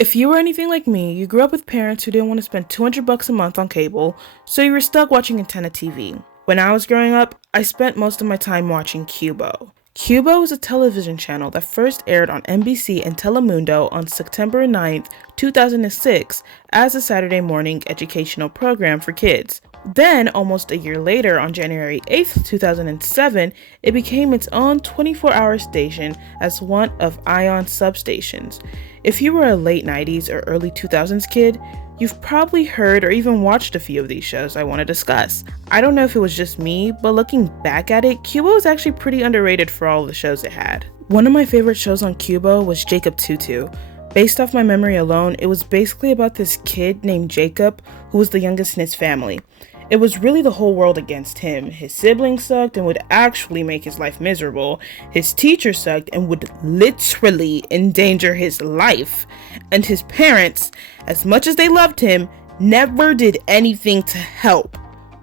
If you were anything like me, you grew up with parents who didn't want to spend $200 a month on cable, so you were stuck watching antenna TV. When I was growing up, I spent most of my time watching Qubo. Qubo is a television channel that first aired on NBC and Telemundo on September 9th, 2006 as a Saturday morning educational program for kids. Then, almost a year later, on January 8th, 2007, it became its own 24-hour station as one of ION's substations. If you were a late 90s or early 2000s kid, you've probably heard or even watched a few of these shows I want to discuss. I don't know if it was just me, but looking back at it, Qubo was actually pretty underrated for all of the shows it had. One of my favorite shows on Qubo was Jacob Tutu. Based off my memory alone, it was basically about this kid named Jacob who was the youngest in his family. It was really the whole world against him. His siblings sucked and would actually make his life miserable. His teacher sucked and would literally endanger his life. And his parents, as much as they loved him, never did anything to help.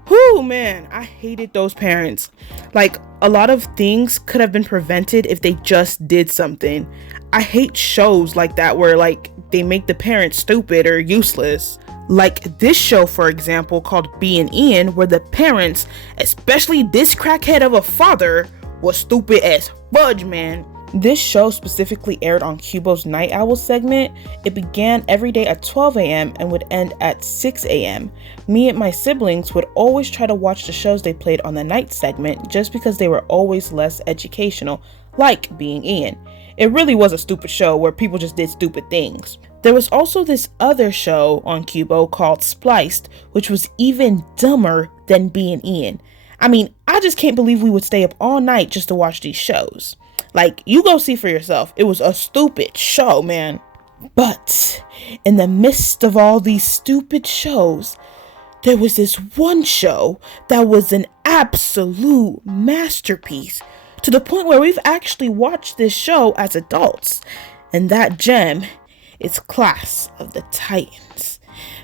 Whew, man, I hated those parents. Like, a lot of things could have been prevented if they just did something. I hate shows like that where, like, they make the parents stupid or useless. Like this show, for example, called B and Ian, where the parents, especially this crackhead of a father, was stupid as fudge, man. This show specifically aired on Qubo's Night Owl segment. It began every day at 12 a.m. and would end at 6 a.m. Me and my siblings would always try to watch the shows they played on the night segment just because they were always less educational, like Being Ian. It really was a stupid show where people just did stupid things. There was also this other show on Qubo called Spliced, which was even dumber than Being Ian. I mean, I just can't believe we would stay up all night just to watch these shows. Like, you go see for yourself. It was a stupid show, man. But in the midst of all these stupid shows, there was this one show that was an absolute masterpiece, to the point where we've actually watched this show as adults. And that gem is Class of the Titans.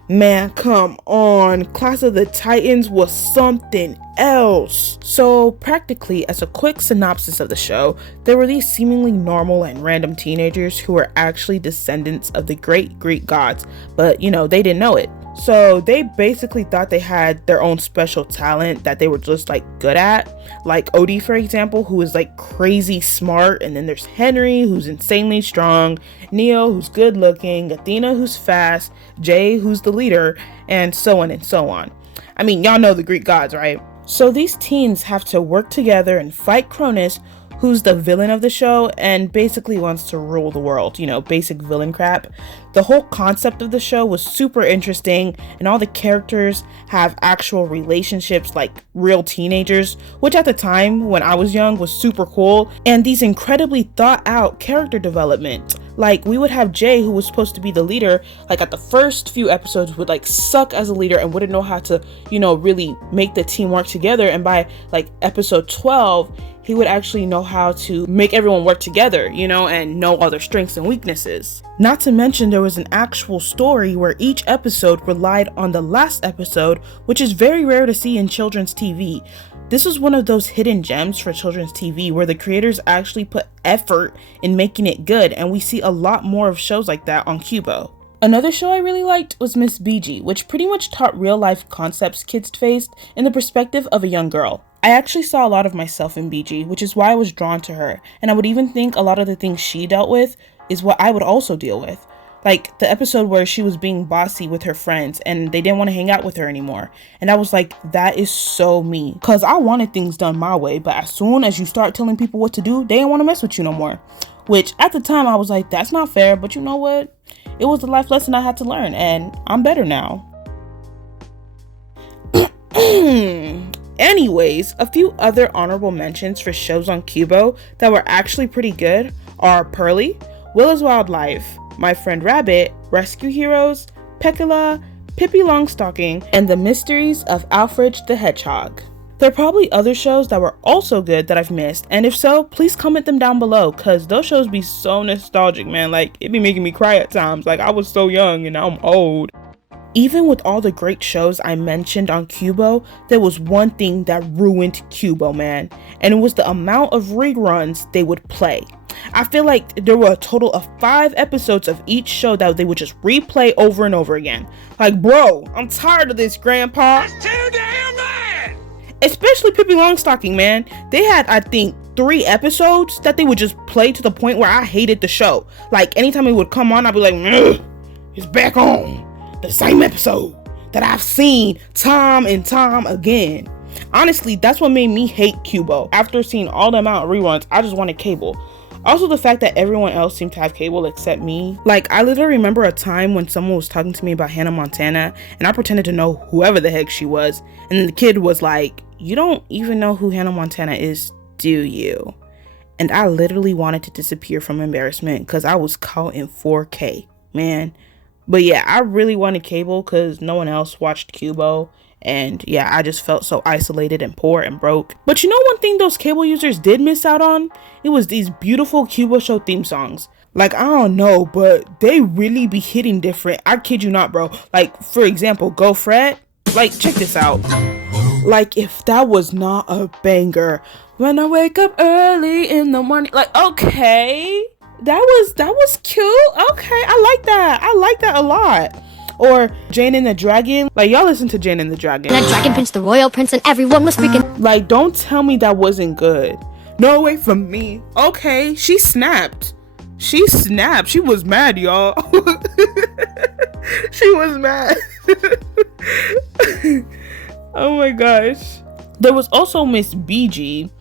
Man, come on. Class of the Titans was something else. So practically, as a quick synopsis of the show, there were these seemingly normal and random teenagers who were actually descendants of the great Greek gods, but they didn't know it. So they basically thought they had their own special talent that they were just like good at. Like Odie, for example, who is like crazy smart. And then there's Henry, who's insanely strong. Neo, who's good looking. Athena, who's fast. Jay, who's the leader. And so on and so on. I mean, y'all know the Greek gods, right? So these teens have to work together and fight Cronus, who's the villain of the show and basically wants to rule the world, basic villain crap. The whole concept of the show was super interesting, and all the characters have actual relationships like real teenagers, which at the time when I was young was super cool, and these incredibly thought out character development. Like, we would have Jay, who was supposed to be the leader, like at the first few episodes would like suck as a leader and wouldn't know how to, really make the team work together. And by like episode 12, he would actually know how to make everyone work together, and know all their strengths and weaknesses. Not to mention, there was an actual story where each episode relied on the last episode, which is very rare to see in children's TV. This was one of those hidden gems for children's TV where the creators actually put effort in making it good, and we see a lot more of shows like that on Qubo. Another show I really liked was Miss BG, which pretty much taught real life concepts kids faced in the perspective of a young girl. I actually saw a lot of myself in BG, which is why I was drawn to her, and I would even think a lot of the things she dealt with is what I would also deal with. Like the episode where she was being bossy with her friends and they didn't want to hang out with her anymore. And I was like, that is so me. Cause I wanted things done my way, but as soon as you start telling people what to do, they don't want to mess with you no more. Which at the time I was like, that's not fair, but you know what? It was a life lesson I had to learn, and I'm better now. Anyways, a few other honorable mentions for shows on Qubo that were actually pretty good are Pearly, Willa's Wild Life, My Friend Rabbit, Rescue Heroes, Pekala, Pippi Longstocking, and The Mysteries of Alfred the Hedgehog. There are probably other shows that were also good that I've missed, and if so, please comment them down below, cause those shows be so nostalgic, man. Like, it be making me cry at times. Like, I was so young and now I'm old. Even with all the great shows I mentioned on Qubo, there was one thing that ruined Qubo, man, and it was the amount of reruns they would play. I feel like there were a total of 5 episodes of each show that they would just replay over and over again. Like, bro, I'm tired of this, Grandpa. That's too damn bad! Especially Pippi Longstocking, man. They had, I think, 3 episodes that they would just play to the point where I hated the show. Like, anytime it would come on, I'd be like, it's back on. The same episode that I've seen time and time again. Honestly, that's what made me hate Qubo. After seeing all the amount of reruns, I just wanted cable. Also, the fact that everyone else seemed to have cable except me. Like, I literally remember a time when someone was talking to me about Hannah Montana, and I pretended to know whoever the heck she was. And then the kid was like, you don't even know who Hannah Montana is, do you? And I literally wanted to disappear from embarrassment because I was caught in 4K, man. But yeah, I really wanted cable because no one else watched Qubo. And yeah, I just felt so isolated and poor and broke. But you know one thing those cable users did miss out on? It was these beautiful Qubo show theme songs. Like, I don't know, but they really be hitting different. I kid you not, bro. Like, for example, Go Fred. Like, check this out. Like, if that was not a banger. When I wake up early in the morning. Like, okay. That was cute. Okay, I like that a lot. Or Jane and the Dragon. Like, y'all listen to Jane and the Dragon. The dragon prince, the royal prince, and everyone was freaking. Like, don't tell me that wasn't good. No way from me. Okay, she snapped. She was mad, y'all. She was mad. Oh my gosh. There was also Miss BG.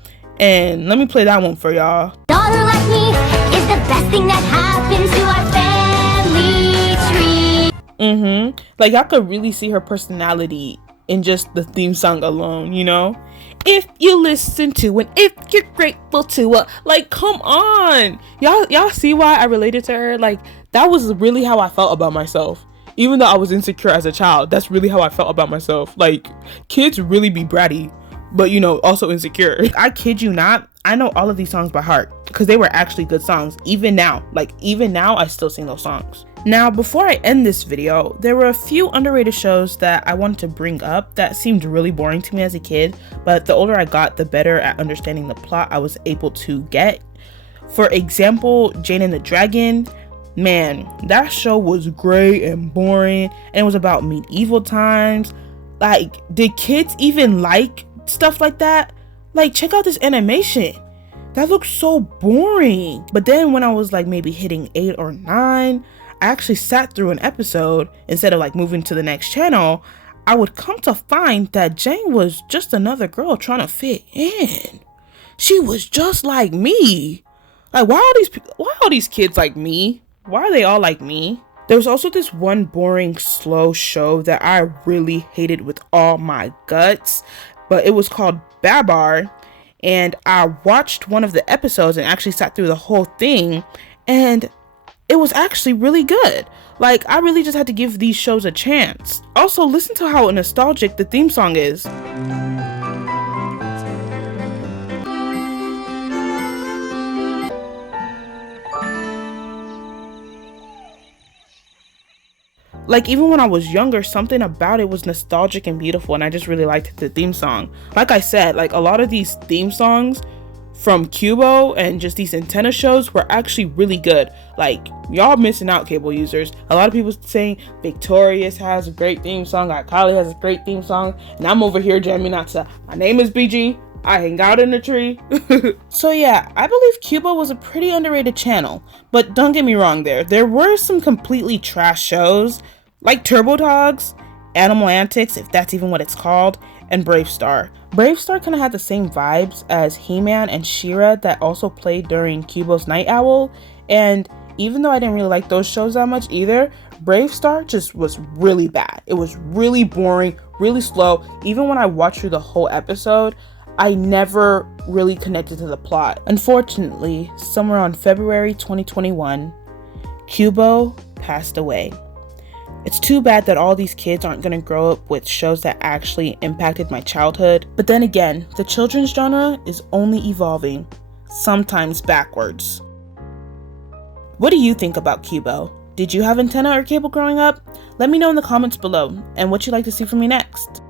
And let me play that one for y'all. Daughter like me is the best thing that happens to our family tree. Like, I could really see her personality in just the theme song alone, you know? If you listen to and if you're grateful to like, come on. Y'all see why I related to her? Like, that was really how I felt about myself. Even though I was insecure as a child, that's really how I felt about myself. Like, kids really be bratty, but you know, also insecure. I kid you not, I know all of these songs by heart because they were actually good songs. Even now, I still sing those songs. Now, before I end this video, there were a few underrated shows that I wanted to bring up that seemed really boring to me as a kid, but the older I got, the better at understanding the plot I was able to get. For example, Jane and the Dragon. Man, that show was great and boring, and it was about medieval times. Like, did kids even like stuff like that? Like, check out this animation. That looks so boring. But then when I was like maybe hitting 8 or 9, I actually sat through an episode. Instead of like moving to the next channel, I would come to find that Jane was just another girl trying to fit in. She was just like me. Like, why are these kids like me? Why are they all like me? There was also this one boring, slow show that I really hated with all my guts, but it was called Babar, and I watched one of the episodes and actually sat through the whole thing, and it was actually really good. Like, I really just had to give these shows a chance. Also, listen to how nostalgic the theme song is. Like, even when I was younger, something about it was nostalgic and beautiful, and I just really liked the theme song. Like I said, like, a lot of these theme songs from Qubo and just these antenna shows were actually really good. Like, y'all missing out, cable users. A lot of people saying Victorious has a great theme song, iCarly has a great theme song, and I'm over here jamming out to My Name is BG, I Hang Out in the Tree. So yeah, I believe Qubo was a pretty underrated channel, but don't get me wrong, there were some completely trash shows like Turbo Dogs, Animal Antics, if that's even what it's called, and Brave Star. Brave Star kind of had the same vibes as He-Man and She-Ra that also played during Qubo's Night Owl, and even though I didn't really like those shows that much either, Brave Star just was really bad. It was really boring, really slow. Even when I watched through the whole episode, I never really connected to the plot. Unfortunately, somewhere on February 2021, Qubo passed away. It's too bad that all these kids aren't going to grow up with shows that actually impacted my childhood. But then again, the children's genre is only evolving, sometimes backwards. What do you think about Qubo? Did you have antenna or cable growing up? Let me know in the comments below, and what you'd like to see from me next.